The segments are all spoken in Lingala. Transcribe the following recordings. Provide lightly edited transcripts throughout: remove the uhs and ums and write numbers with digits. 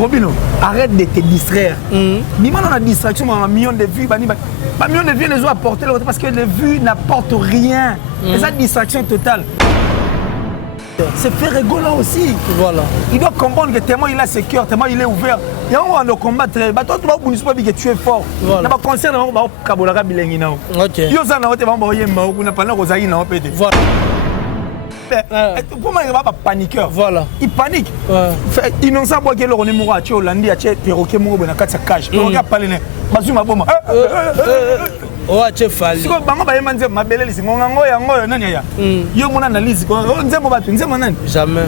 Robino, arrête de te distraire. Bima dans la distraction, un million de vues, un million de vues les ont apporté parce que les vues n'apportent rien. C'est ça distraction totale. C'est faire rigoler aussi. Voilà. Il doit comprendre que tellement il a ses cœurs, tellement il est ouvert. Il y a un de combattre. Toi, tu vas que tu es fort. Il y a un concert dans le Kabolaka Bilengi. Ok. Il y a un autre voilà. Pourquoi il va pas paniqueur? Voilà. Il panique. Il n'en sait pas qu'il est mouru à Tcholandi, à Tchéroké mouru dans sa cage. Il regarde pas les nez. Bazuma Boma. Oh, tu fais. Si on va pas demander ma belle liste, on a un nania. Yo mon analyse. On ne sait pas tu ne sais pas. Jamais.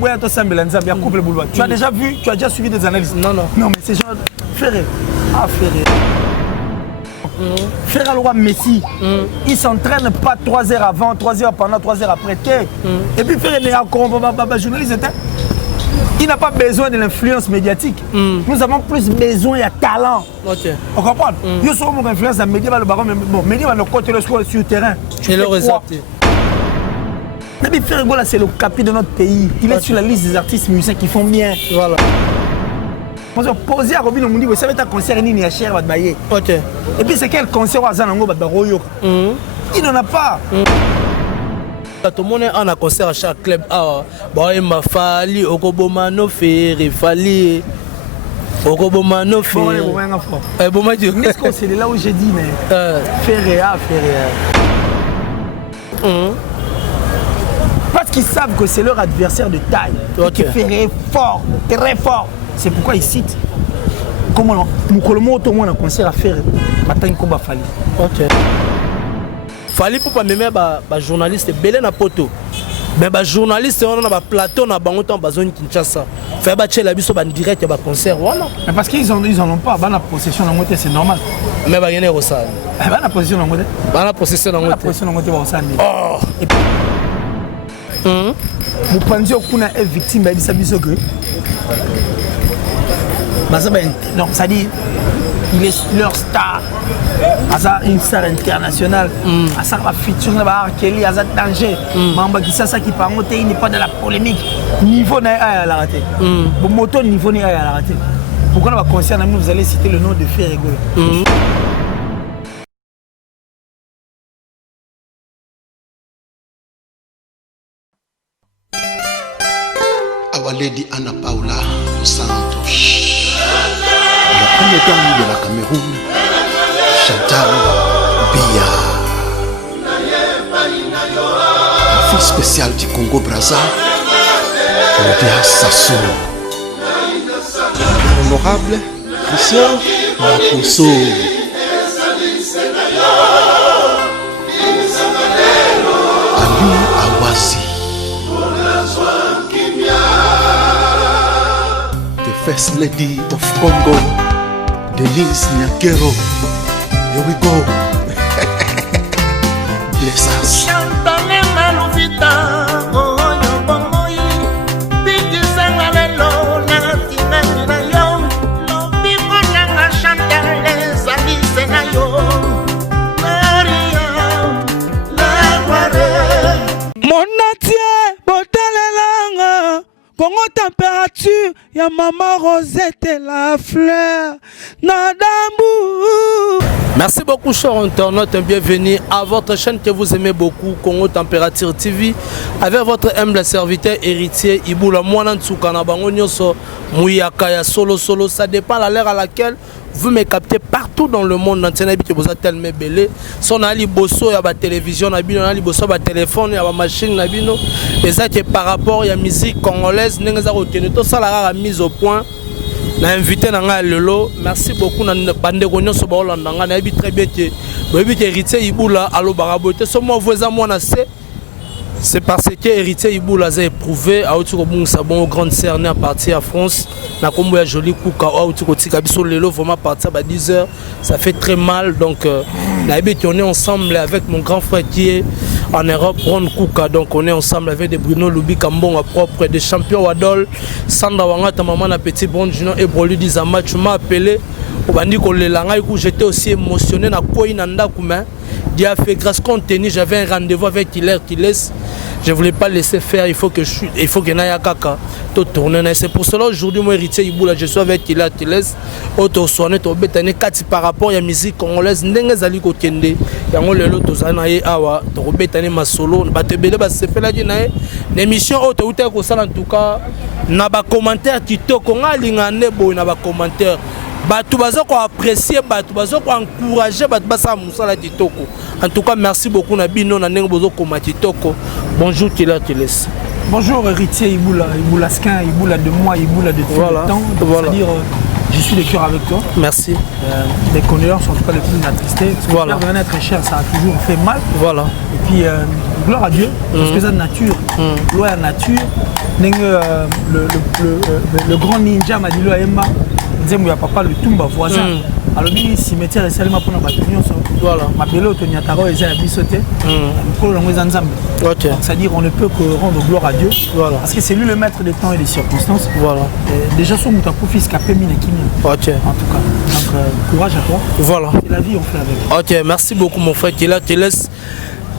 Ouais, toi ça me lance bien couple boulot. Tu as déjà vu, tu as déjà suivi des analyses. Non non. Non mais c'est genre Ferré. Ah Ferré. Frère Aloua Messi, il s'entraîne pas 3 heures avant, 3 heures pendant, 3 heures après. Et puis Frère est encore journaliste. Il n'a pas besoin de l'influence médiatique. Nous avons plus besoin de talent. On comprend? Nous sommes une influence dans les médias, bon, médias va nous côté le sport sur le terrain. Tu le ressorti. Mais Frère Gola, c'est le capi de notre pays. Il est sur la liste des artistes musiciens qui font bien. Voilà. Poser à Robin, on me dit que ça va être un concert ni à cher. Ok. Et puis c'est quel concert à Zanango Baroyo? Il n'en a pas. Tout le monde a un concert à chaque club. Il m'a fallu Okobomano Ferré, Fali Okobomano Ferré. Qu'est-ce que c'est là où j'ai dit mais Ferré, parce qu'ils savent que c'est leur adversaire de taille. Okay. Ferré est fort, très fort. C'est pourquoi ils citent. Comment Moukolomo tout le monde a un concert à faire. Maintenant combat Fali. Ok. Fali pour pas même ba journaliste belé na poto. Mais ba journaliste on a ba plateau na bango temps bazone Kinshasa. Faire ba tchela biso ba direct ba concert voilà. Mais parce qu'ils en ont pas ba na possession na moté c'est normal. Mais ba yene rosal. Ba na possession na moté. Ba na possession na moté. Ba possession na moté ba rosal. Oh. Vous pensez qu'on est victime de ça biso que donc ça dit il est leur star. Asa une star internationale. Asa va feature va Kelly Asa danger. Mamba qui ça qui par monter il n'est pas dans la polémique. Niveau n'est à la rater. Bon moto niveau n'est à la rater. Pourquoi on va concernant nous vous allez citer le nom de Ferré Gola. Our Lady Anna Paula dos Santos. La première dame de la Cameroun, Chantal Biya. La fille spéciale du Congo-Brazza, Claudia Sassou. Honorable Christian Makoso. Ali Awasi. First Lady of Congo, Denise Nyakero. Here we go. Bless us. Congo température, ya maman Rosette la fleur, Nadambu. Merci beaucoup chers internautes, bienvenue à votre chaîne que vous aimez beaucoup, Congo Température TV, avec votre humble serviteur héritier Iboula Mwana Ntsukana Bango Nyoso Mouyaka ya solo, ça dépend de l'heure à laquelle vous me captez partout dans le monde entier. Vous êtes tellement belé. Si on a les bosso, il y a la télévision, il y a les bosso, il y a le téléphone, il y a la machine, et ça qui par rapport à la musique congolaise, nous avons tout ça la mise au point. Nous avons invité Lelo. Merci beaucoup. Nous avons très bien que héritier Iboula allo barabote. C'est parce que héritier Iboula a éprouvé à bon grande cerne à partir à France. Na kombo ya joli kuka au tika biso lelo vraiment partir à 10h, ça fait très mal donc on est ensemble avec mon grand frère qui est en Europe Ron Kuka, donc on est ensemble avec des Bruno Lubi Kambonga propre des champions Wadol Sandra Wangata maman na petit bon Junior et Brolu Dizama tu m'as appelé au bandi ko lelanga ku j'étais aussi émotionné na koi nanda kuma Dieu a fait grâce compte tenu, j'avais un rendez-vous avec Hilaire qui laisse. Je ne voulais pas laisser faire, il faut que n'aille kaka tout tourner. C'est pour cela aujourd'hui moi héritier Iboula, je suis avec Hilaire qui laisse auto soigner to betane kati par rapport à la musique congolaise ndenge zali ko kende yango lelo tozana ye awa to betane ma solo ba tebele ba sepela di na l'émission auto uta ko sala en tout cas na ba commentaire kitoko ngalinga nebo na ba commentaire batu bazo ko apprécier batu bazo ko encourager batu basa musala kitoko. En tout cas merci beaucoup na bino na ndenge bozo ko matitoko. Bonjour Hilaire te laisse. Bonjour héritier Iboula, Iboulasquin, Iboula de moi, Iboula de tout le temps. Voilà. C'est-à-dire je suis de cœur avec toi. Merci. Les condoléances sont en tout cas les plus attristés. Voilà. Rien être cher, ça a toujours fait mal. Voilà. Et puis gloire à Dieu, parce que c'est nature. Gloire à la nature. Le grand ninja m'a dit le Emma. Il disait papa le Tumba voisin. Alors il cimetière et Salima pour notre bataillon. Voilà. Ma belle Tonyataro et Zaya Bissoté. C'est-à-dire on ne peut que rendre gloire à Dieu. Voilà. Parce que c'est lui le maître des temps et des circonstances. Voilà. Déjà son moutapo fils capé mine qui en tout cas. Donc courage à toi. Voilà. C'est la vie on fait avec. Ok, merci beaucoup mon frère Hilaire te laisse.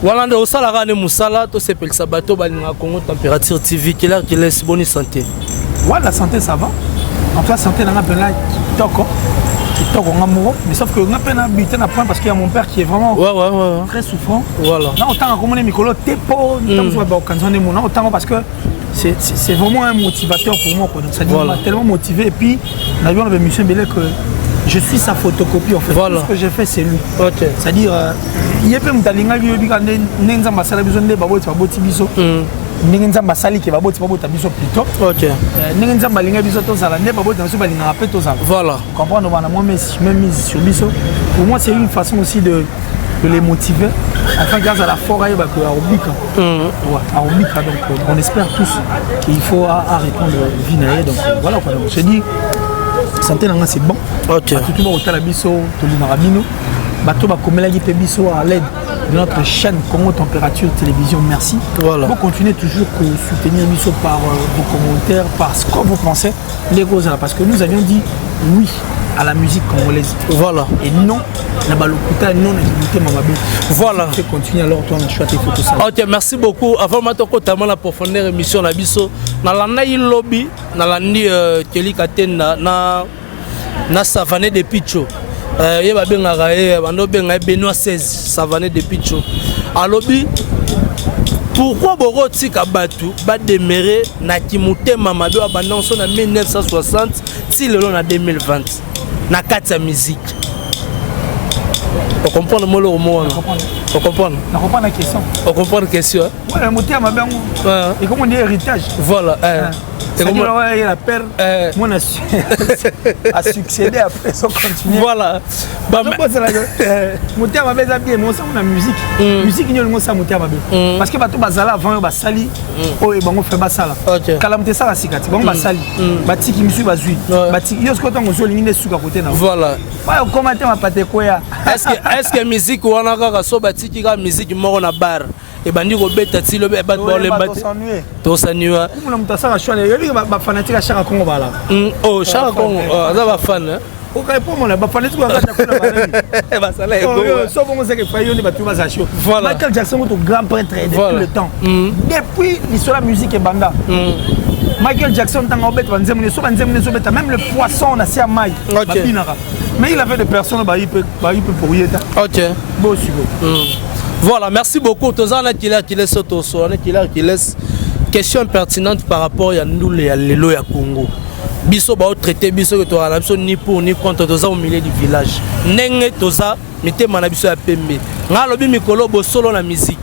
Voilà, on a la Moussala, tout s'appelle Sabato, Congo Température TV, Hilaire te laisse bonne santé. Ouais, la santé ça va. En tout cas, santé dans la peine là, mais sauf que on a peine habité à point parce qu'il y a mon père qui est vraiment très souffrant. Voilà. Là, autant comme on est Mikolo, t'es pas autant parce que c'est vraiment un motivateur pour moi. Ça m'a tellement motivé et puis on a vu avec M. Belé que je suis sa photocopie en fait. Voilà. Tout ce que j'ai fait c'est lui. Okay. C'est-à-dire il y a plein de Ningenza Masali qui va botter biso plutôt. OK. Ningenza Balinga biso to sala ne babota biso balinga rapé to sala. Voilà. Comprendre moi même mise sur biso. Pour moi c'est une façon aussi de les motiver afin grâce à la forêt bah que Arobika. Ouais, Arobika donc on espère tous qu'il faut arrêter de vinailler donc voilà quoi. Donc je dis santé nanga c'est bon. OK. Tout le monde au biso to linarabino. Bato ba komela gi pe biso à l'aide de notre chaîne Congo Température Télévision, merci. Voilà. Vous continuez toujours à soutenir nous par vos commentaires, par ce que vous pensez, les gros parce que nous avions dit oui à la musique congolaise. Voilà. Et non, la balokuta, non, la liberté mamabé. Voilà. Tu continues alors, toi, on a choisi tes photos. Ok, merci beaucoup. Avant de m'attendre la profondeur émission, la biso, dans la naï lobby, dans la nuit, Kelly Katena, na Savané de Picho. Il y a Benoît 16, Savané de Picho. Alobi, pourquoi Boroti Kabatu va demeurer na Kimute Mamado abandon en 1960 si le long en 2020 na kata musique. On comprend le mot le mot. On comprend. On comprend la question. On comprend la question. Ouais, le moteur m'a bien. Et comment on dit héritage. Voilà. C'est comme la père, moi a succédé après son continuer. Voilà. Mon terme avait bien, moi ça on a musique. Musique n'y a pas ça mon terme bien. Parce que bateau bazala avant basali, oh et bon on fait basala. Calamité ça la cicatri, bon basali. Bati qui me suit bazui. Bati yo ce que on zo ligne sous à côté na. Voilà. Ouais on commenter ma pate quoi. Est-ce que musique ou on a ka so bati qui ga musique mort na bar. Et bandi robeta ti le bat bon le bat. To s'ennuie. On a ça choix ba fanatique à chaque Congo bala. Oh chaque Congo, ça va fan. OK pour moi ba fanatique à chaque Congo bala. Ba ça là. Sauf on sait que Fayon ba tout va ça chaud. Michael Jackson est grand prêtre depuis le temps. Depuis l'histoire de la musique et banda. Michael Jackson tant obet banzemune so banzemune so beta même le poisson na sia mai. Mais il avait des personnes ba il peut pour y être. OK. Bon sugo. Voilà, merci beaucoup. Tozana qui laisse qui laisse question pertinente par rapport à nous les Lelo ya Congo. Biso ba traité biso que toi biso ni pour ni contre toza au milieu du village. Nenge toza mete mana biso ya pembe. Ngalobi mikolo bo solo la musique.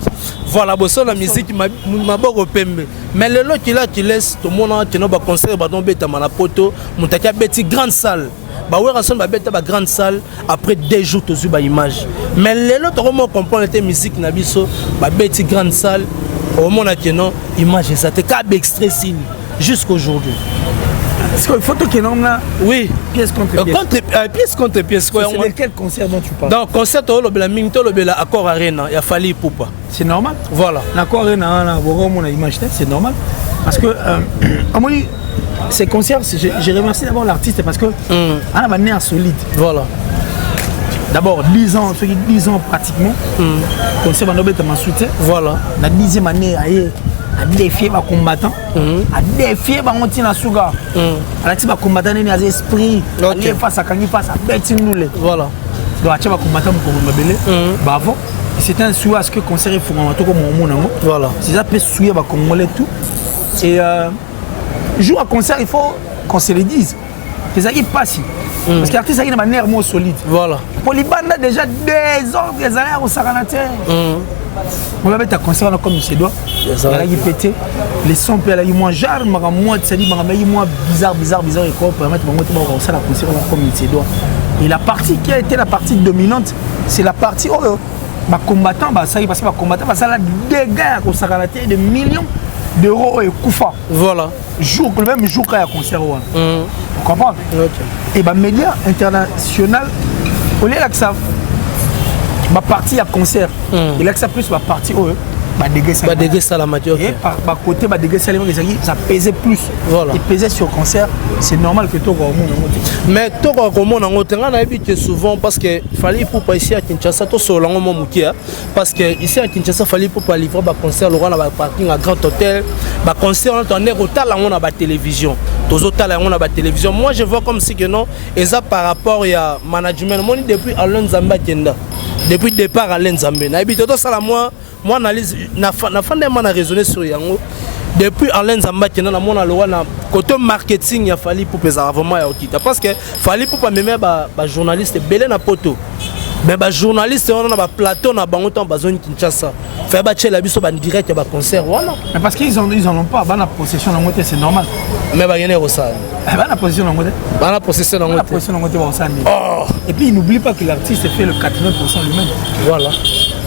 Voilà, bo solo la musique maboko pembe. Mais Lelo qui laisse tout monde en tenant ba concert ba don beta mana poto, mutaki beti grande salle. Bah ouais, rassemble ba beta ba grande salle après 2 jours tozu ba image. Mais Lelo to comment comprendre la musique na biso ba beti grande salle. Au moment où non, image ça te câble extrait signe jusqu'aujourd'hui. Est-ce qu'il faut que nous oui, pièce contre pièce. Pièce contre pièce quoi. C'est de quel concert dont tu parles? Donc concert au le Minto le Bela Accor Arena, il a fallu poupa. C'est normal. Voilà. L'accord Arena na bo mon image c'est normal parce que à mon ces concerts, je remercie d'abord l'artiste parce que on a né solide. Voilà. D'abord 10 ans, ceux qui 10 ans pratiquement. Concert Banobé est ma soutien. Voilà. La 10e année, à défier les combattants, à défier les combattants Souga. À la combattant n'est pas esprit, aller face à Kangi, face à Betty Noulé. Voilà. Donc, à combattant pour me belé. Bravo. C'est un souhait à ce que le concert est fondamental comme mon nom. Voilà. C'est ça peut souiller les Congolais tout. Et jour à concert, il faut qu'on se le dise. C'est ça qui passe. Parce que l'artiste a une manière moins solide. Voilà. Pour les bandes, déjà des ordres, des années au Saranateur. On va mettre un concert comme il se doit. Il a pété. Les sons peuvent aller moins jarre, moins bizarre. Et quoi pour mettre un concert comme il se doit. Et la partie qui a été la partie dominante, c'est la partie où les combattants, parce que les combattants, ça a des dégâts au Saranateur de millions d'euros et Koufa. Voilà. Le même jour qu'il y a un concert. Vous comprenez? Et les médias internationaux, au lieu que ça, ma partie à concert, et là que ça plus ma partie ça la matière. Et par côté ça pesait plus. Voilà. Il pesait sur le concert, c'est normal que tout le monde. Mais tout le monde on a habitué souvent parce que fallait pour pas ici à Kinshasa tout seul parce que ici à Kinshasa fallait pour pas livrer un concert le roi parking à grand hôtel, un concert on est au talent on a la télévision. Tous autres talents on a la télévision. Moi je vois comme si que non et ça par rapport à management moi depuis Alain Zamba Kenda. Depuis le départ Alain Zamba. Na habitué tout ça la moi analyse na fin de man a raisonné sur yango. Depuis Alain Zamba qui na mona le wana côté marketing il a fallu pour peser vraiment ya okita parce que fallait pour pas même ba journaliste belé na poto mais ba journaliste on a ba plateau na bango temps bazone Kinshasa faire ba tchela biso ba direct ya ba concert voilà mais parce qu'ils en ont pas ba na possession na moté c'est normal mais ba yene rosa ba na possession na moté ba na possession na moté ba osandi et puis il n'oublie pas que l'artiste fait le 80% lui-même voilà.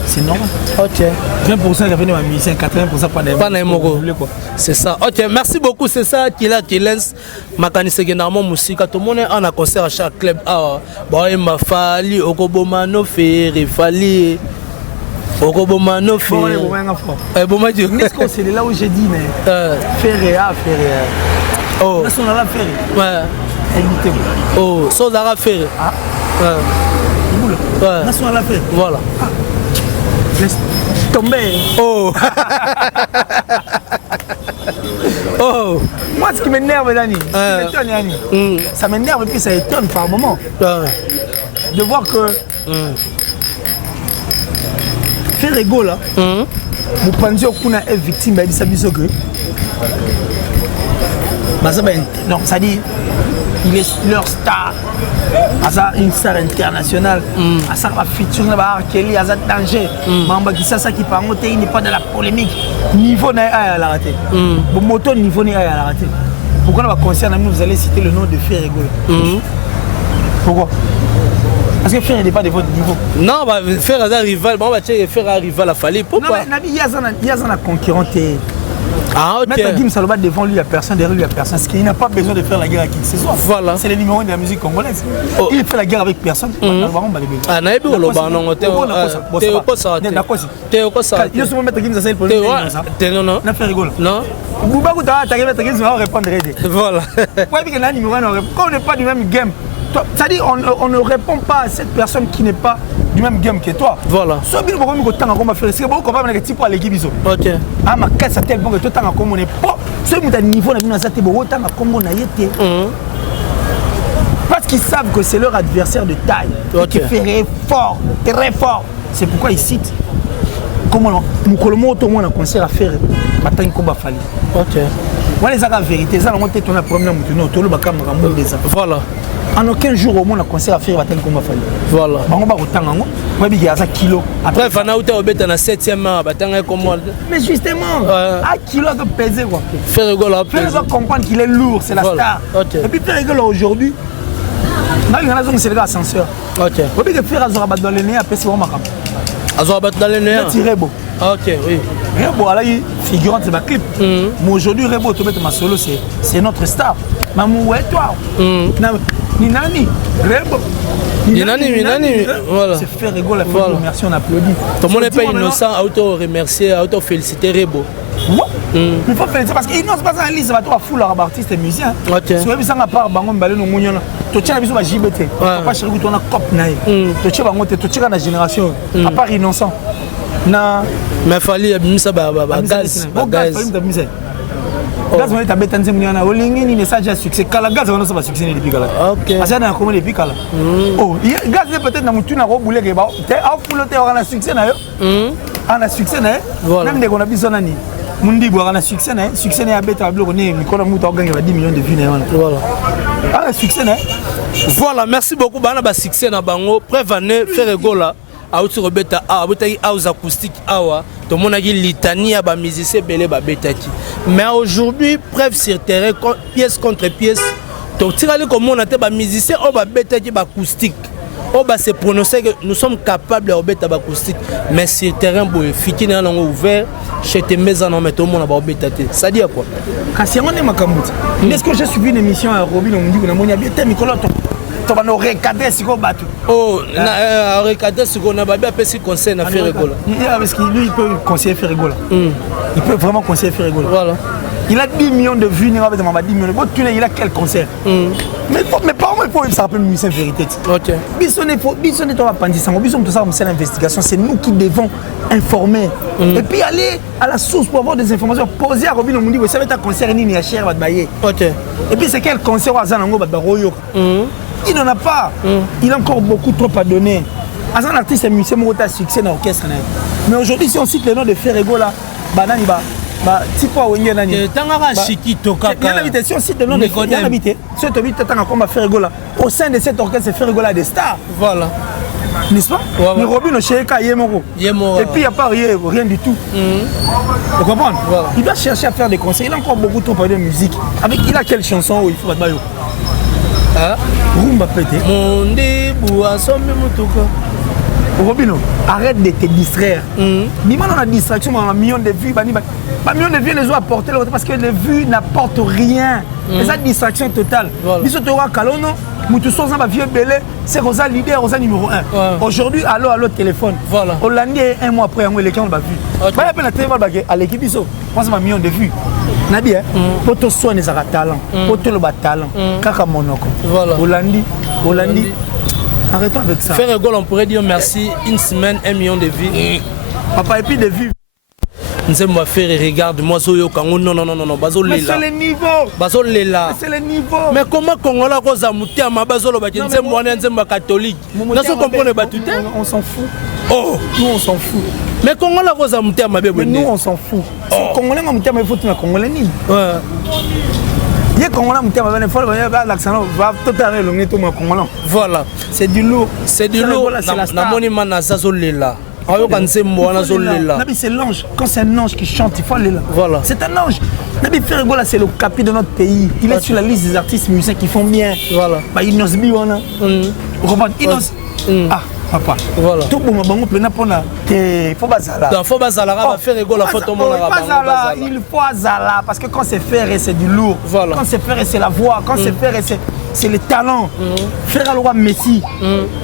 C'est normal. Ok. 20% qui à musicien, 80% pas des mots. C'est ça. Ok, merci beaucoup. C'est ça qui lance Makanise Gendarmo musique. Tout le monde est en concert à chaque club. Ah, bon, il m'a fallu Okobomano Ferry, Fali. Okobomano Ferry. Bon, moi, Dieu. C'est là où j'ai dit, mais Ferry. Oh. National Ferry. Ouais. Oh, Sodara Ferry. Ah. Ouais. National Ferry. Voilà. Laisse tomber. Oh. Oh. Moi, ce qui m'énerve, Dani, ça m'énerve et puis ça étonne par moment de voir que Ferrego là, vous pensez qu'on est victime de ça, donc ça dit, il est leur star. Une star internationale, ça va featuring Kelly, ça danger. Mamba qui ça qui par contre il n'est pas dans la polémique. Niveau n'est à la rater. Bon moto niveau n'est à la rater. Pourquoi on va concernant nous vous allez citer le nom de Ferrego? Pourquoi? Parce que Ferrego n'est pas de votre niveau. Non, bah faire un rival, bon bah tiens faire un rival à Fali. Pourquoi? Non mais il y a un concurrent. Ah ok. Maître Gims Saloba devant lui, il n'y a personne, derrière lui, il n'y a personne. Parce qu'il n'a pas besoin de faire la guerre à qui que ce soit. Voilà. C'est le numéro 1 de la musique congolaise. Il fait la guerre avec personne. Ah, n'a pas le bar, non, t'es au quoi ça? T'es au quoi ça? Il y a souvent Maître Gims Saloba. T'es non, non. N'a fait rigoler. Non. Bouba Gouta, t'as Maître Gims va répondre. Voilà. Ouais, mais il numéro 1, quand on n'est pas du même game, c'est-à-dire on ne répond pas à cette personne qui n'est pas du même game que toi. Voilà. Soit bien beaucoup de temps à faire, c'est beaucoup comme un type pour l'équipe. Ok. Ah ma casse à tel point que tout le temps comme on est pas. Ce niveau on a mis dans cette beaucoup de temps comme on a été. Parce qu'ils savent que c'est leur adversaire de taille. Qui fait fort, très fort. C'est pourquoi ils citent. Comment nous colomons tout le monde a concert à faire. Maintenant il combat Fali. Ok. Voilà les vérité, ça on est ton problème maintenant, tout le monde des ça. Voilà. En aucun jour au monde a concert à faire Batten combat Fali. Voilà. On va autant en moi il y a ça kilo. Après Fana Outa obeta na 7e Batten comment. Mais justement, à kilo de peser quoi. Faire rigoler après. Faire comprendre qu'il est lourd, c'est la star. Et puis faire rigoler aujourd'hui. Il y a c'est le gars ascenseur. OK. On peut faire Azorabat dans les nez après c'est vraiment capable. Azorabat dans les nez. Rebo. OK, oui. Rebo là il figurante c'est ma clip. Mais aujourd'hui Rebo tu mets ma solo c'est notre star. Mamou ouais toi. Ninani Rebo. Ninani voilà. C'est faire rigoler merci on applaudit. Tout le monde est pas innocent auto remercier auto féliciter Rebo. Il faut faire ça parce qu'ils n'ont pas un liste, ça va trop fou leur artiste et musicien. Si vous avez ça à part bango balé no munyo, tu tiens la biso ba JBT. Papa chéri tu on a cop naï. Tu tiens bango tu tiens la génération à part innocent. Na mais fallait abimisa ba gaz. Gaz on est à Betanze Mouniana, Olingi ni message à succès. Kala gaz on a ça va succès depuis kala. OK. Asa na comment depuis kala. Oh, gaz peut-être na mutu na robouler ke ba. Te a fulote on a succès na yo. On a succès na. Même des on a besoin nani. Mundi bo on a succès na. Succès na beta bloc on est mikola mutu gagner 10 millions de vues na. Voilà. On a succès na. Voilà, merci beaucoup bana ba succès na bango. Prévaner faire rigola. Autre Robeta abotaki house acoustique awa tout le monde a dit litanie ba musicien belé ba betaki mais aujourd'hui preuve sur terrain pièce contre pièce to tirali comme on a te ba musicien o ba betaki ba acoustique o ba se prononcer que nous sommes capables de beta ba acoustique mais sur terrain boy fiti na longo ouvert chez tes maisons non mais tout le monde a ba betati ça dit quoi kasi on est makambuti est-ce que j'ai suivi une émission à Robin on me dit que na monia bien mikolo tu vas nous recadrer si on bat. Oh, recadrer si on a bien apprécié conseil à faire rigoler. Parce que lui il peut conseiller faire rigoler. Il peut vraiment conseiller faire rigoler. Voilà. Il a 10 millions de vues, il a 10 millions de vues. Il a quel concert? Mais pas moi, il faut s'appeler musicien vérité. OK. Bisonné, toi, Pandissango, Bisonné, tout ça, c'est l'investigation. C'est nous qui devons informer. Et puis aller à la source pour avoir des informations. Poser à Robin, on me dit, vous savez, ta concert, ni cher, va te bailler. OK. Et puis c'est quel concert, Azanango, va te bailler. Il n'en a pas. Il a encore beaucoup trop à donner. As un artiste et musicien, il a succès dans l'orchestre. Mais aujourd'hui, si on cite le nom de Ferrego là, Banani, si on cite le nom de Ferrego, si on habite à Ferrego là, au sein de cet orchestre, Ferrego là des stars. Voilà. N'est-ce pas? Mais Robin, Cheka, Yemoro. Et puis il n'y a pas rien du tout. Vous comprenez? Il doit chercher à faire des conseils. Il a encore beaucoup trop de musique. Il a quelle chanson où il faut battre? Rumba pété. Mon début à son Robino, arrête de te distraire. Dis-moi dans la distraction, on a un million de vues. Un million de vues les ont apporté parce que les vues n'apportent rien. C'est ça distraction totale. Biso Tora Kalono, Moutou Sosa va vieux belé, c'est Rosa leader, Rosa numéro 1. Aujourd'hui, allô, téléphone. Voilà. Hollandi, un mois après, on va vu. Il y a peine à téléphone à l'équipe, moi, c'est un million de vues. Nabi, pour te soigner les talents, pour te le talent, Kaka Monoko. Voilà. Hollandi. Arrêtons avec ça. Faire rigole, on pourrait dire merci, une semaine, 1 million de vues. Papa, et puis de vues. Nous allons faire regarde-moi, non, mais c'est le niveau. C'est le niveau. Mais comment Congolais Rosa Moutiama Bazolo catholique? On s'en fout. Oh, nous on s'en fout. Mais Congolais Rosa Moutiama nous on s'en fout. Congolais Moutiama il faut que Congolais ni. Ouais. Il Congolais Moutiama il faut l'accent va totalement longuer tout Congolais. Voilà, c'est du lourd. C'est du lourd. Na moni mana sazolela. C'est l'ange. Quand c'est un ange qui chante, il faut aller là. Voilà. C'est un ange. Nabi Ferregola, c'est le capi de notre pays. Il est sur la liste des artistes musiciens qui font bien. Voilà. Inos Biwana. Inos. Ah, papa. Voilà. Tout le monde il faut bazala. Il faut bazala. Ferregola, photo il faut bazala. Parce que quand c'est faire, c'est du lourd. Voilà. Quand c'est faire, c'est la voix. Quand c'est faire, c'est le talent. Frère Aloua Messi,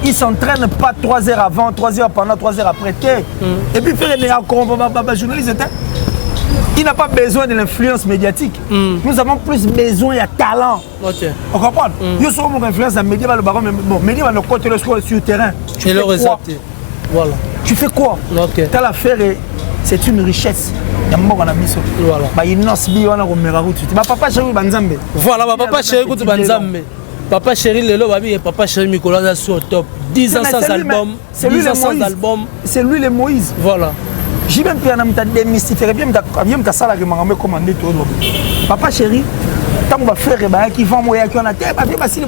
il s'entraîne pas 3 heures avant, 3 heures pendant, 3 heures après. Et puis Frère journaliste, il n'a pas besoin de l'influence médiatique. Nous avons plus besoin de talent. On comprend? Nous sommes une influence dans les médias, le baron, mais bon, médias va le côté sur le terrain. Tu fais quoi? Voilà. Tu fais quoi? T'as l'affaire, c'est une richesse. Voilà. Papa chéri Banzambe. Voilà, papa chéri Banzambe. Papa chéri Lelo Babi et papa chéri Nicolas sur le top. 10 ans sans album. 10 ans sans album. C'est lui le Moïse. Voilà. J'ai même pu démystifier, bien que ça que m'a commandé tout. Papa chéri, tant qu'on va faire qui vont mourir qui on a terre, facile.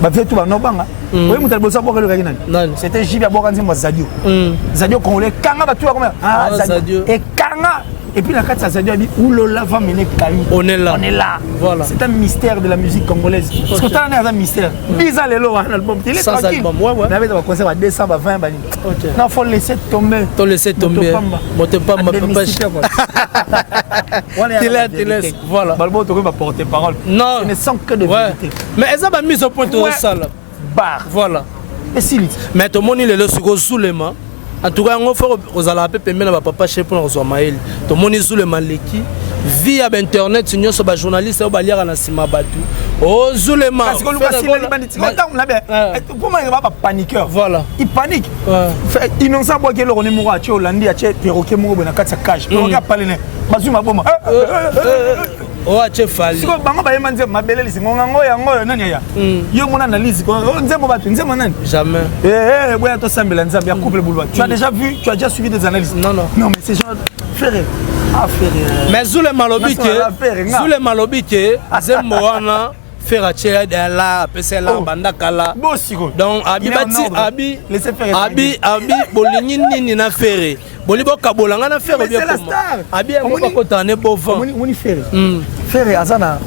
Bah viens tout va no banga. Oui, mon tel bossa pour le gagner. C'était Jibia Boranzi moi Zadio. Zadio congolais, Kanga va tout comment? Ah Zadio. Et Kanga. Et puis la carte Zadio a dit oulala va mener Kali. On est là. Voilà. C'est un mystère de la musique congolaise. Parce que t'as un mystère. 10 ans les lots un album. Il est tranquille. On avait un concert à 220 bani. Non, faut laisser tomber. Motopamba papa. Voilà. Balbo tu vas porter parole. Non. Ce ne sont que de vérité. Mais elles ont mis au point de ça là. Bar. Voilà. Mais si. Mais tout le monde il est là sur Soulema. En tout cas, on faut aux alapes pembe na papa chef pour nos mail. To moni Zule Maleki via internet nous sommes journalistes au baliara na sima batu. Oh Zulema. Parce que le Brésil bandit. Pour moi il va pas paniqueur. Voilà. Il panique. Innocent bois que le René Moura tu Hollandi a tu perroquet Moura na kati cage. Le regarde parler né. Bazuma boma. Oh ache fali. Siko bango ba yemanze mabele lisi ngongo yango nani ya. Yo mona analyse ko nzembo batu nzembo nani? Jamais. Boya to sambela nzambe ya couple boulot. Tu as déjà vu, tu as déjà suivi des analyses? Non non. Non mais c'est genre frère. Ah frère. Mais Zule Malobi ke nzembo wana faire attirer de la pese la bandakala. Donc abi bolingi nini na faire. Bolibo kabolanga na faire bien comment. Abi ko kotane bovan. Moni faire. Faire azana.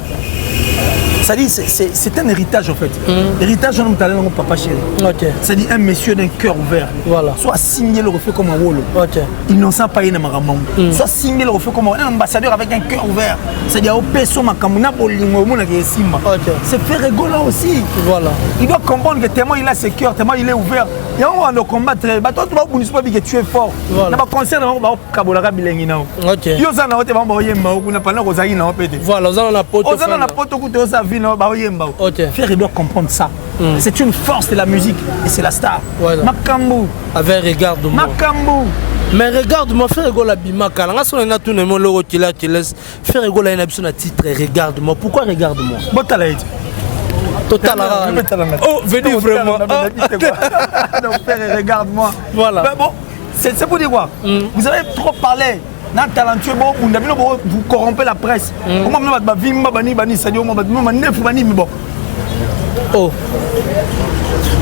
Ça dit c'est un héritage en fait. Héritage de notre papa chéri. OK. Ça dit un monsieur d'un cœur ouvert. Voilà. Soit signé le refait comme un rôle. OK. Innocent pas une maramam. Soit signé le refait comme un ambassadeur avec un cœur ouvert. C'est dire au peso makamuna bolingo mona ke simba. OK. C'est faire rigoler aussi. Voilà. Il doit comprendre que tellement il a ce cœur, tellement il est ouvert. Et on va nous combattre. Bah toi tu vas bonus pas que tu es fort. Na ba concert na ba kabolaka bilengi na. OK. Yo za na ote ba ba yemba ku na pana ko zaki na opete. Voilà, za na poto. Za na poto ku te sa vie na ba yemba. OK. Frère, il doit comprendre ça. C'est une force de la musique et c'est la star. Voilà. Makambu. Avec regarde-moi. Makambu. Mais regarde-moi, fais rigoler Bima Kalanga, on a tout le monde le qui laisse. Fais rigoler une option à titre regarde-moi. Pourquoi regarde-moi? Botalaïd. Total. Oh, venez vraiment. Non, frère, regarde-moi. Voilà. Mais bon, c'est pour dire quoi? Vous avez trop parlé. Dans talentueux, vous corrompez la presse. Comment bon. Oh.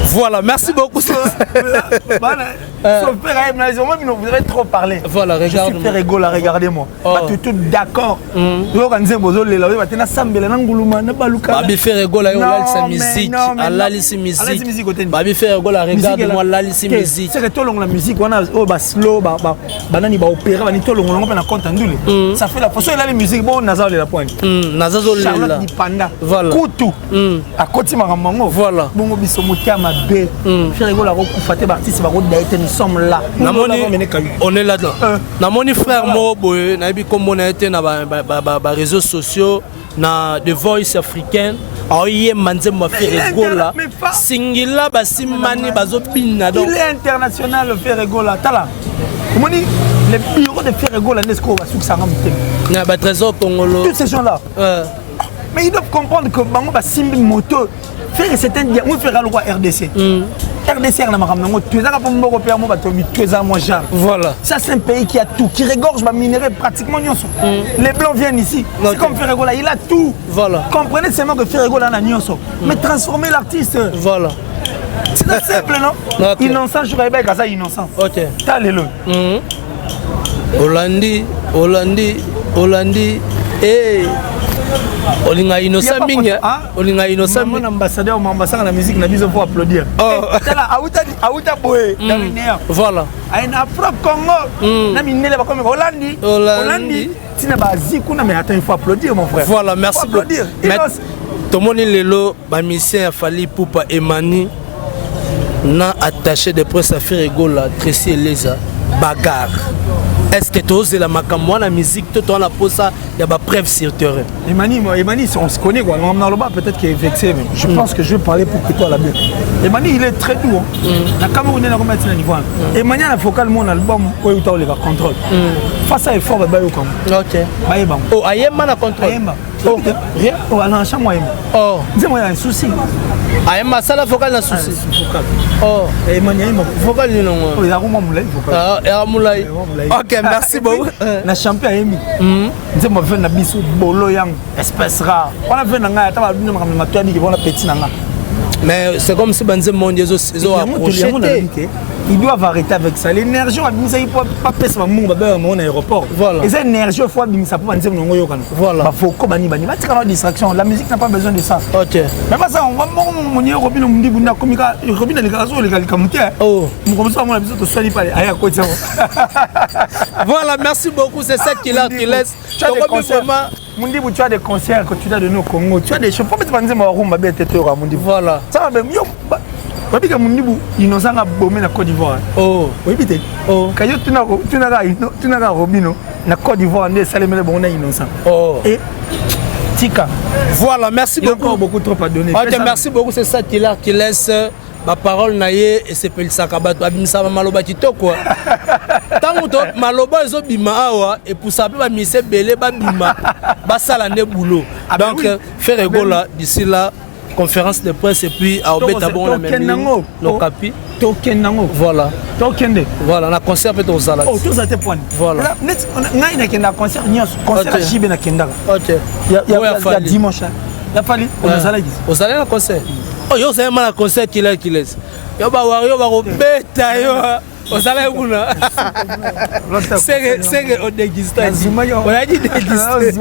Voilà, merci beaucoup. Vous avez trop parlé. Voilà, regarde. Je suis fait rigoler, regardez-moi. Tu es tout d'accord. Babi fait rigoler, sa musique. Allah lisi musique. Babi fait rigoler, regarde-moi, Allah lisi musique. C'est que tout la musique, on a slow, banani ba opéra, banani tout on a compte andule. Ça fait la façon il a la musique bon nazal la pointe. Nazal la. Voilà. Kutu. À côté mamango. Voilà. Bongo biso motama be. Faire rigoler ko artiste ba nous sommes là. On est là-dedans. Namoni frère mo boy, na bi comme on a été na ba réseaux sociaux na The Voice africain. Aoye manze mo faire rigoler. Singila ba simani bazo bina donc. Il est international le faire rigoler. Tala. Comment dit les bureaux de faire rigoler Nesco va sous ça ramte. Na ba trésor congolo. Tous ces gens là. Mais ils doivent comprendre que bango ba simbi moto. Faire c'est un dia, on fera le roi RDC. RDC na makamnango, tu es là pour me repérer moi batomi, tu es à moi genre. Voilà. Ça c'est un pays qui a tout, qui regorge ma minerai pratiquement nyonso. Les blancs viennent ici. C'est comme Ferregola, il a tout. Voilà. Comprenez seulement que Ferregola na nyonso, mais transformer l'artiste. Voilà. C'est simple non? Innocent, je vais pas ça innocent. OK. T'as les lots. Hollandi. Eh. Olinga innocent minga. Olinga innocent. Mon ambassadeur, mon ambassadeur la musique, na biso pour applaudir. Tala auta boé dans l'univers. Voilà. Aina propre Congo. Na minele ba comme Hollandi. Tina ba ziku na mais attends il faut applaudir mon frère. Voilà, merci beaucoup. Tomoni lelo ba mission Fally Ipupa Emani na attaché de presse à faire rigoler Tracy Eleza bagarre. Est-ce que tu oses la makamwa la musique tout on la pose ça il y a pas preuve sur terrain. Emani on se connaît quoi. On a le bas peut-être qu'il est vexé mais je pense que je vais parler pour que toi la bien. Emani il est très doux. La Cameroun est là comme maintenant niveau. Emani la focal mon album où il t'a le contrôle. Face à effort ba yo comme. OK. Ba yeba. Oh ayema na contrôle. Oh rien. Oh ana chambre ayema. Oh. Dis moi il y a un souci. Ayema ça la focal na souci. Oh Emani ayema focal ni non. Oh il a comment moulay focal. Ah et moulay. OK, merci beaucoup. Na champion ayemi. Nze mo vena biso bolo yang espèce rare. On a venu nga ta ba bino makamna matwa ni bona petit nanga. Mais c'est comme si Banze Monde ils ont approché. Ils doivent arrêter avec ça. L'énergie, ils ne peuvent pas passer mon aéroport. Voilà. Et cette énergie, il faut que ça puisse être voilà. Il faut que ça soit distraction. La musique n'a pas besoin de ça. Ok. Mais pas ça, on va mon Robin on me dit Robin les gars oh. Voilà, merci beaucoup. C'est ça qui laisse. Tu as des concerts que tu as donné au Congo. Tu as des choses. Faut mettre Banze Marumba bien tête au Mundi. Voilà. Ça va même Wabi ka munibu innocent a bomé na Côte d'Ivoire. Oh, oui bité. oh. Kayo tunaka Robino na Côte d'Ivoire ndé salemele bon na innocent. Oh. Et Tika. Voilà, merci Il y a beaucoup. encore beaucoup trop à donner. Ok, merci beaucoup, c'est ça qui laisse ma parole naie et c'est pel sakabato abimisa maloba kitoko. Tant que maloba ezo bima awa et pour ça ba mise belé ba bima ba sala ne boulot. Donc faire rigola d'ici là conférence de presse et puis à obeta bon na même no capi token nango. Voilà. Token de. Voilà, na concert peut au sala. Oh, tout ça te point. Voilà. Net ngai na kenda concert nyos concert jibe na kenda. OK. Il y a dimanche. Il a fallu on a sala. Au sala na concert. Oh, yo c'est mal concert qui laisse. Yo ba wario ba ko beta yo. Osala kuna. C'est au déguistage. On a dit déguistage.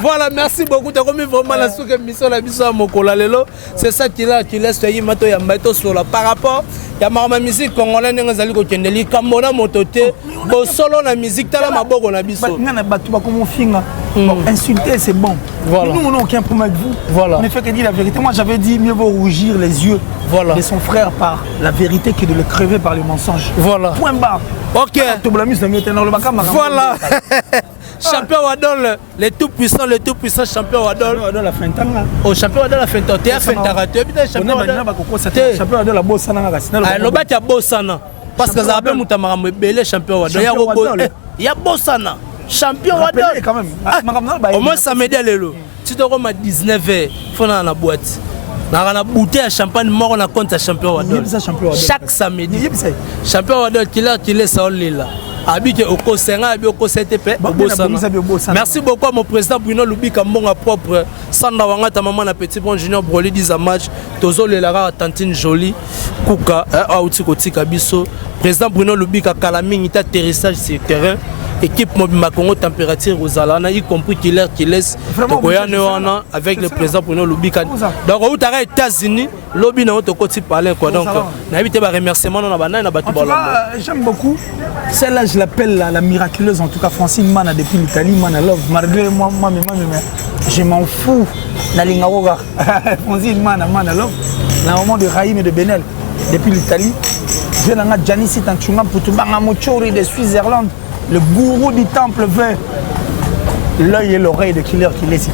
Voilà, merci beaucoup. Tu as commis vraiment la souke mission la mission à Mokola lelo. C'est ça qui laisse y mato ya mato sur la par rapport ya ma musique congolaise ngazali ko kendeli kamona motote bo solo na musique tala maboko na biso. Ngana batu ba comme finga. Bon, insulter c'est bon. Voilà. Nous on n'a aucun problème avec vous. Voilà. On ne fait que dire la vérité. Moi j'avais dit mieux vaut rougir les yeux voilà. de son frère par la vérité que de le crever par les mensonges. Voilà. Point barre. OK. Voilà. Champion Wadol, le tout puissant champion Wadol. La fin de temps. Oh, champion Wadol la fin de temps. Tu as fait ta raté. Champion Wadol la bossana. Le bat ya bossana. Parce que ça a bien moutamara belé champion Wadol. Il y a bossana. Champion Wadol quand même. Au moins ça m'aide lelo. Si tu as 19h, faut dans la boîte. Dans la bouteille à champagne mort on compte à champion Wadol. Chaque samedi. Champion Wadol qui laisse ça là. Habite au Kosenga, habite au CTP. Merci beaucoup à mon président Bruno Lubika Mbonga propre. Sanda Wangata maman na petit bon junior Broly 10 à match. Tozo le lara tantine jolie. Kuka Aouti Kotika Biso. Président Bruno Lubika Kalaming ita atterrissage sur terrain. Équipe Mobima Congo température aux Alana, y compris qui laisse avec le président Bruno Lubika. Donc où tu as États-Unis, lobby na autre côté parler quoi. Donc n'habitez pas remerciement dans la banane j'aime beaucoup. Celle-là je l'appelle la miraculeuse en tout cas Francine Mana depuis l'Italie, Mana Love. Malgré moi je m'en fous d'Alingawoga. Francine Mana Love. Dans le moment de Raïm et de Benel depuis l'Italie. Je n'ai pas Janice Tanchunga pour tout banga mochori de Suisse-Irlande. Le gourou du temple veut l'œil et l'oreille de Killer qui laisse.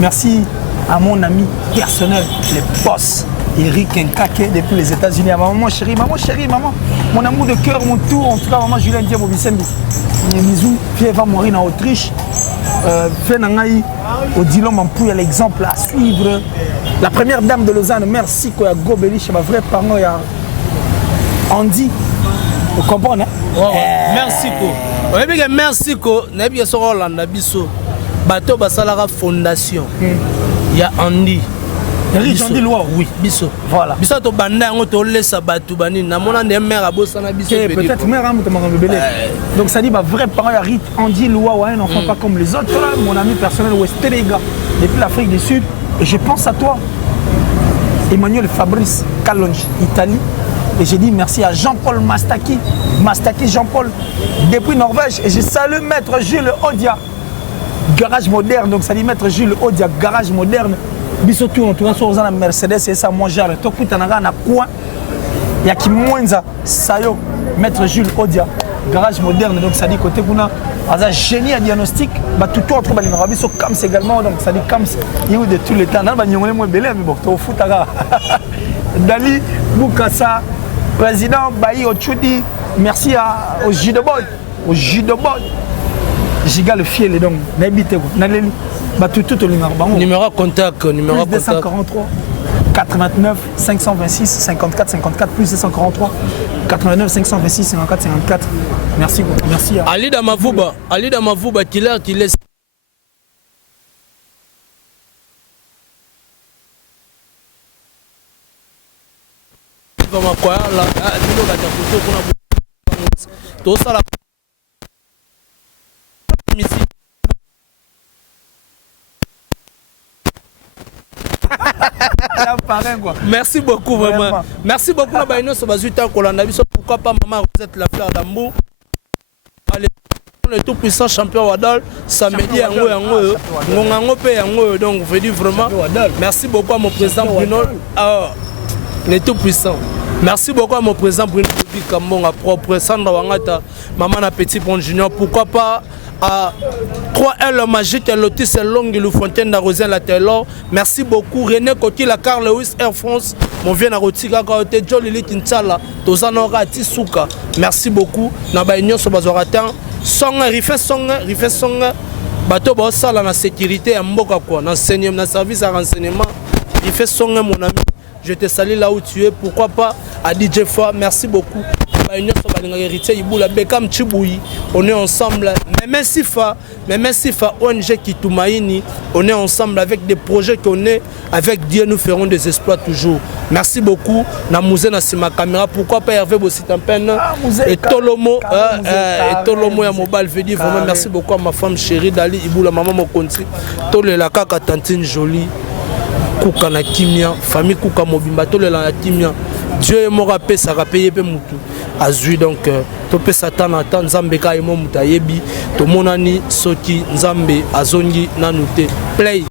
Merci à mon ami personnel, le boss, Eric Nkake depuis les États-Unis. Maman chérie, maman. Mon amour de cœur, mon tour. En tout cas, maman Julien Diabo Vicente. Bisous. Fille va mourir en Autriche. Fenangaï, Odilon Mampouille, l'exemple à suivre. La première dame de Lausanne, merci quoi, Gobelich, ma vraie parent, il y a Andy. Vous comprenez? Merci ko. Merci ko. Nabi so Hollande biso. Bato basalara fondation. Il y a Andy. Riche Andy Loa. Oui, biso. Voilà. Biso to banda ngo to lesa batu bani na mona ne mère abosana biso. Peut-être mère am to bébé. Donc ça dit ma vrai parent ya Riche Andy Loa ouais, un enfant pas comme les autres là, mon ami personnel Westerega depuis l'Afrique du Sud et je pense à toi. Emmanuel Fabrice Calonge, Italie. Et j'ai dit merci à Jean-Paul Mastaki Jean-Paul, depuis Norvège. Et je salue Maître Jules Odia, garage moderne. Donc ça dit Maître Jules Odia, garage moderne. Bisotou, on tourne sur la Mercedes et ça, moi j'ai tout coup, t'en as un coin. Il y a qui moins ça, Maître Jules Odia, garage moderne. Donc ça dit côté qu'on a un génie à diagnostic. Bah tout autre, bah les Arabes sont comme également. Donc ça dit comme il y a de tous les temps. Là, bah on est moins belé, mais bon, t'es au foot Dali Boukassa. Président Bayi Ochudi, merci au jus de boy. Giga le fiel donc n'habitez vous. N'allez pas tout le numéro. Numéro contact, numéro plus 243 89 526 54 54 plus 243 89 526 54 54. Merci beaucoup. Merci à Ali Damavouba qui laisse quoi là tout ça la merci beaucoup vraiment. Merci beaucoup na baino so bazuta kolanda biso pourquoi pas maman vous êtes la fleur d'amour. Allez le tout puissant champion Wadol samedi yango pe yango donc je veux dire vraiment merci beaucoup à mon président Bruno. n'est tout puissant. Merci beaucoup à mon président Bruno Kambonga propre, Sandra Wangata, Maman à Petit Pont Junior. Pourquoi pas à 3L Magique, Lotus Longue, Le Fontaine d'Arosien, la Taylor. Merci beaucoup. René Coty, la Carl Lewis Air France. Mon vieux Narotika, Kaote, Jolili Tinsala, Tozanora, Tisuka. Merci beaucoup. Nabaïnion, Sobazoratan. Songa, Rife Songa. Bateau Bossa, la sécurité, à Mboka, quoi. Dans le service à renseignement. Rife Songa, mon ami. Je te salue là où tu es. Pourquoi pas à DJ Foa. Merci beaucoup. On est ensemble. Même Sifa, ONG Kitoumaïni, on est ensemble avec des projets qu'on est. Avec Dieu, nous ferons des exploits toujours. Merci beaucoup. Namouzé Nassima caméra. Pourquoi pas Hervé Bossitampene et Tolomo et Mobile Vedi. Vraiment, merci beaucoup à ma femme chérie Dali Iboula, maman Mokonti. Tole la kaka tantine jolie. Kouka na Kimia, famille Kouka Mobimba, Tole la Kimia. Dieu est mort à paix, ça va payer peu moutou. Azui donc topé Satan attend Nzambe ka emo mutayebi to monani soki Nzambe azongi nanute play.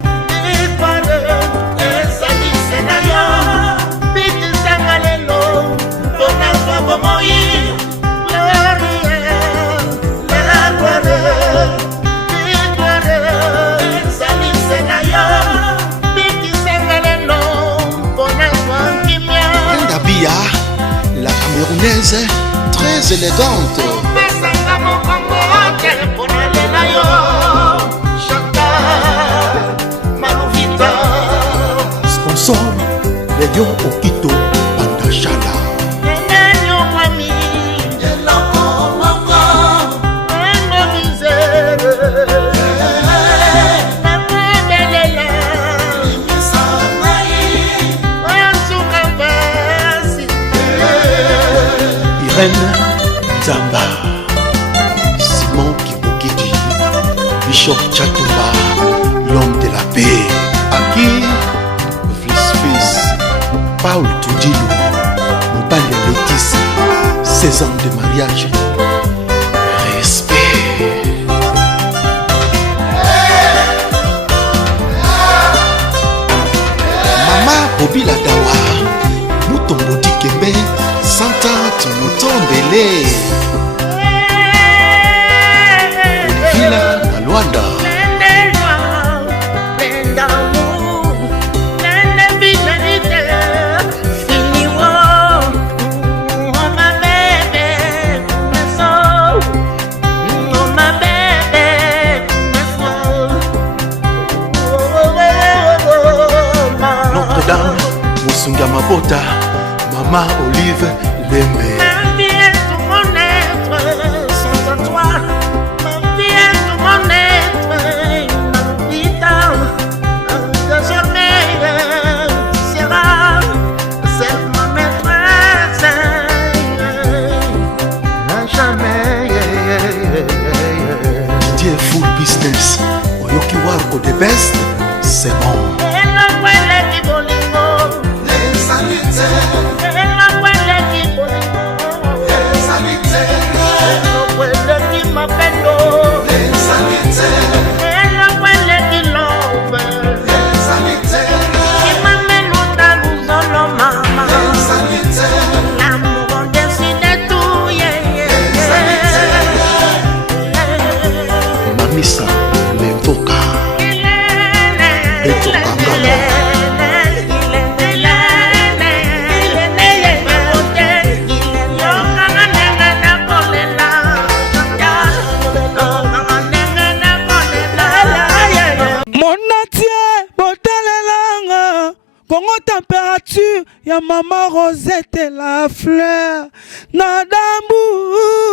La camerounaise très élégante. Sponsor Léon Okito Bandachala. Zamba, Simon Kibokidi, Bishop Chatumba, l'homme de la paix, Aki, fils, Paul Toudilou, Mobile Métis, 16 ans de mariage, respect. Mama Bobby Ladawa, Moutombo Dikembe, Santa Timotombele Villa à Luanda. Notre-Dame, Musunga Mabota, Maman Olive Lembe. Ma vie est tout mon être, sans toi. Ma vie est tout mon être, ma vie désormais tu seras seulement maîtresse. Jamais. Dieu full business, Oyoki Warko the best, c'est bon. Mamisa, Lemboka, Beto Kangala. Congo température, ya maman Rosette la fleur, Nadambu.